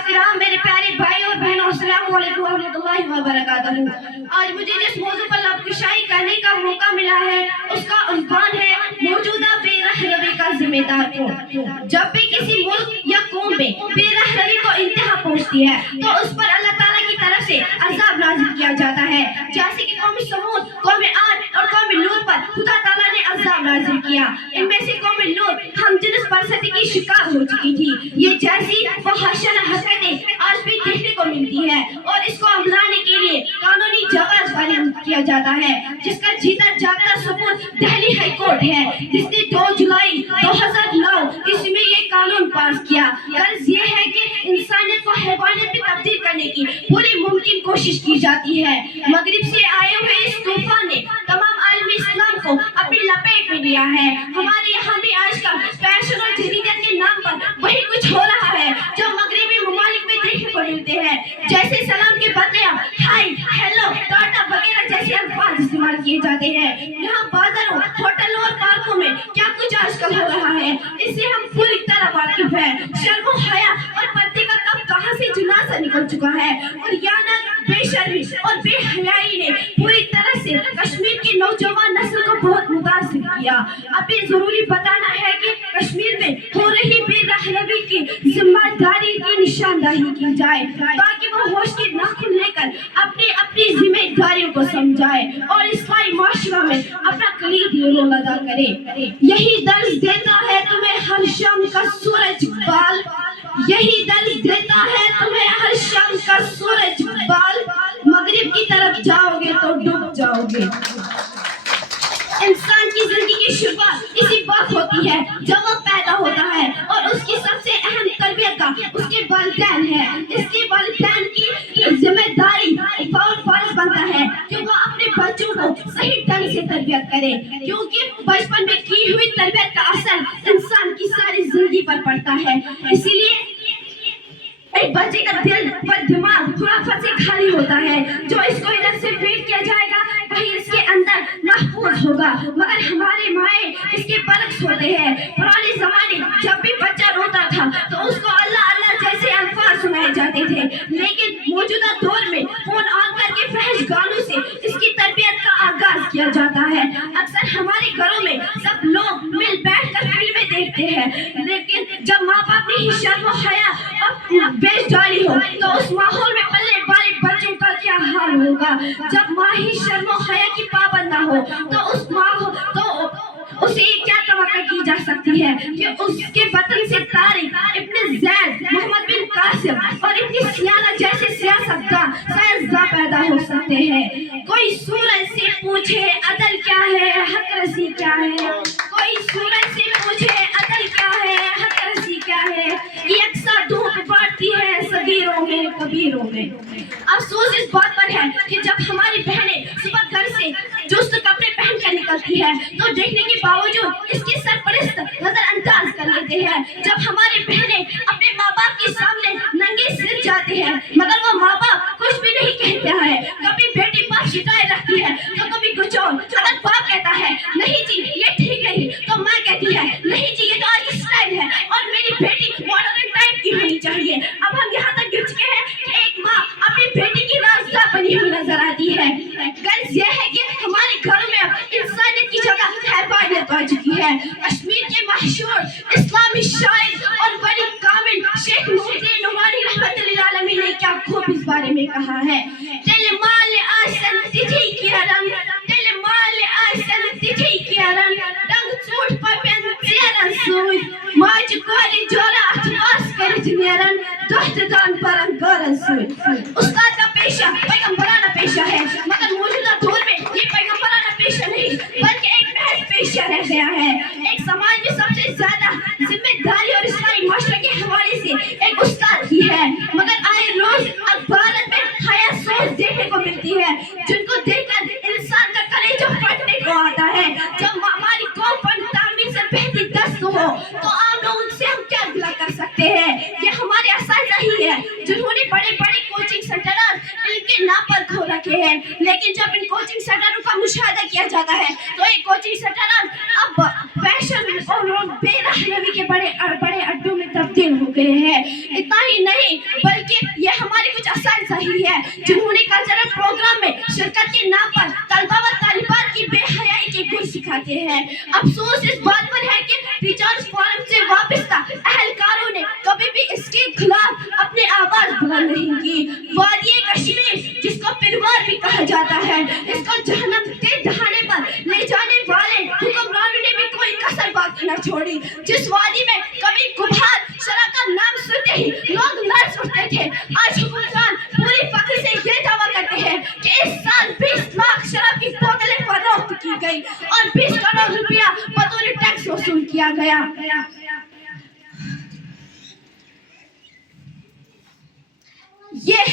करام, मेरे प्यारे भाई और बहनों, अस्सलाम वालेकुम रहमतुल्लाहि व बरकातहू। आज मुझे जिस मौजू पर लफ्ज़शाई करने का मौका मिला है उसका उन्वान है मौजूदा बेरह रवी का जिम्मेदार कौन। जब भी किसी मुल्क या कौम में बेरह रवी को इंतहा पहुंचती है तो उस पर अल्लाह ताला की तरफ से अज़ाब नाज़िल किया जाता है। जैसे कि कौम समूद, कौम आद और कौम लूत पर खुदा ताला ने अज़ाब नाज़िल किया। इनमें से कौम लूत हम जिन्स परसती की शिकार हो चुकी थी। ये जैसी वहशना हरकतें आज भी देखने को मिलती है और इसको अमलाने के लिए कानूनी जवाब जारी किया जाता है, जिसका जीता जागता सबूत दिल्ली हाई कोर्ट है, जिसने 2 जुलाई 2009 इसमें ये कानून पास किया। गर्ज ये है कि इंसानियत को हैवानियत में तब्दील करने की पूरी मुमकिन कोशिश की जाती है। मगरिब से आए हुए इस तूफान ने तमाम आलमी इस्लाम को अपनी लपेट में लिया है। हमारे यहाँ भी आजकल फैशन और जदीदियत के नाम पर वही कुछ हो रहा है जो मगरिबी ममालिक में देखने को मिलते हैं। जैसे सलाम के बदले अब हाय, हेलो, टाटा वगैरह जैसे अल्फाज इस्तेमाल किए जाते हैं। यहाँ बाजारों, होटलों और पार्कों में क्या कुछ आजकल हो रहा है इससे हम पूरी तरह वाकिफ हैं। शर्म हया और पर्दे का कब कहां से जुनासा निकल चुका है और याना बेशर्मी और बेहयाई ने पूरी तरह से कश्मीर की नौजवान नस्ल को बहुत मुतासिर किया। अब ये जरूरी बताना है कि कश्मीर में हो रही बेरहरवी की जिम्मेदारी की निशानदाही की जाए ताकि वो होश के नाखून लेकर अपनी अपनी जिम्मेदारियों को समझाए और इस्लामी माशरा में अपना कलीदी रोल अदा करे। यही दर्ज देता है तुम्हें हर शाम का सूरज बाल, यही दर्ज देता है तुम्हें हर शाम का सूरज बाल, मगरिब की तरफ जाओगे तो डूब जाओगे। इंसान की जिंदगी की शुरुआत इसी वक्त होती है जब वो पैदा होता है और उसकी सबसे अहम तरबियत का उसके वालिदैन है। इसलिए वालिदैन की जिम्मेदारी और फर्ज बनता है कि वो अपने बच्चों को सही ढंग से तरबियत करे, क्योंकि बचपन में की हुई तरबियत का असर इंसान की सारी जिंदगी पर पड़ता है। इसीलिए एक बच्चे का दिल पर दिमाग खुराफत से खाली होता है। जो इसको इधर से फीड किया जाएगा वही इसके अंदर महफूज होगा, मगर हमारे माए इसके बरक्स होते हैं। पुराने जमाने जब भी बच्चा रोता था तो उसको अल्लाह अल्लाह जैसे अल्फाज सुनाए जाते थे, लेकिन मौजूदा दौर में फोन ऑन करके फहश गानों से इसकी तरबियत का आगाज किया जाता है। अक्सर हमारे घरों में सब लोग मिल बैठकर फिल्में देखते हैं, लेकिन जब माँ बाप ने ही शर्म और हया और बेच डाली हो तो उस माहौल में पलने वाले बच्चों का क्या हाल होगा। जब माँ ही शर्म और हया की पाबंद ना हो तो उसे क्या तवक्को की जा सकती है कि उसके वतन से तारिक, इब्न ज़ैद, मोहम्मद बिन कासिम और इब्न सियाना जैसे सियासतदान साइंसदान पैदा हो सकते हैं। कोई सूरज से पूछे अदल क्या है, हक रसी क्या है, कोई सूरज से पूछे अदल क्या है, हक रसी क्या है, ये अक्सर धूप बांटती है सगीरों में कबीरों में। अफसोस इस बात पर है कि जब हमारी बहनें सुबह घर से चुस्त कपड़े पहन कर निकलती है तो देखने के बावजूद इसकी सरपरस्त नजरअंदाज कर लेते हैं। जब हमारी बहनें अपने माँ बाप के सामने नंगे सिर जाते हैं मगर वो माँ बाप कुछ भी नहीं कहते हैं। कभी बेटी बाप शिकायत रखती है तो कभी कुछ और। अगर बाप कहता है नहीं जी ये ठीक नहीं तो माँ कहती है नहीं जी ये तो आज स्टाइल है और मेरी बेटी मॉडर्न टाइप की होनी चाहिए। अब हम यहाँ तक गिर चुके हैं कि एक माँ अपनी बेटी की रास्ता बनी हुई नजर आती है। गर्ज यह है कि हमारे घरों में अब इंसानियत की जगह हैवानियत आ चुकी है। कश्मीर के मशहूर इस्लामी शायर और बड़ी कामिल शेख नूरुद्दीन नुमानी रहमतुल्लाह अलैहि ने क्या खूब इस बारे में कहा है। दिल माल आसन तिथि की रंग, दिल माल आसन तिथि की रंग, रंग सूट पर पेंसिल सूई, माज कोरी जोरा अठवास कर नियरन, दोस्तदान परम करन सूई। उस्ताद का पेशा पैगंबराना पेशा है, मगर मौजूदा दौर में ये पैगंबराना पेशा नहीं बल्कि एक महज पेशा रह गया है। एक समाज में सबसे ज्यादा जिम्मेदारी और इस्लामी माशरे के हवाले से एक उस्ताद की है, मगर आए रोज अखबार में हया सोच देखने को मिलती है जिनको देखकर इंसान का कलेजा फटने को आता है। जब हमारी कौम पर तामीर से बहती दस्त हो तो आम लोग उनसे हम क्या गिला कर सकते हैं। ये हमारे असाइजा ही है जिन्होंने बड़े बड़े कोचिंग सेंटर इनके नाम पर खो रखे हैं, लेकिन जब इन कोचिंग सेंटरों का मुशाहिदा किया जाता है तो ये कोचिंग सेंटर अब फैशन और बेरहमी के बड़े बड़े अड्डों में तब्दील हो गए हैं। इतना ही ही नहीं बल्कि ये हमारे कुछ असाइंसा ही है जिन्होंने कल्चरल प्रोग्राम में शिरकत के नाम पर तलबा व तालिबात की बेहयाई के गुण सिखाते हैं। अफसोस इस बात पर है कि टीचर्स फोरम से वाबस्ता अहलकारों ने कभी भी इसके खिलाफ अपनी आवाज बुलंद नहीं की। वादी कश्मीर जिसको पिरवार भी कहा जाता है, इसको जहन्नम के दहाने पर ले जाने वाले हुक्मरानों ने भी कोई कसर बाकी न छोड़ी। जिस वादी में कभी गुभार शराब का नाम सुनते ही लोग लड़ उठते थे, आज हुक्मरान पूरी फख्र से ये दावा करते हैं कि इस साल 20 लाख शराब की बोतलें फरोख्त की गई और 20 करोड़ रुपया बतौर टैक्स वसूल किया गया। ये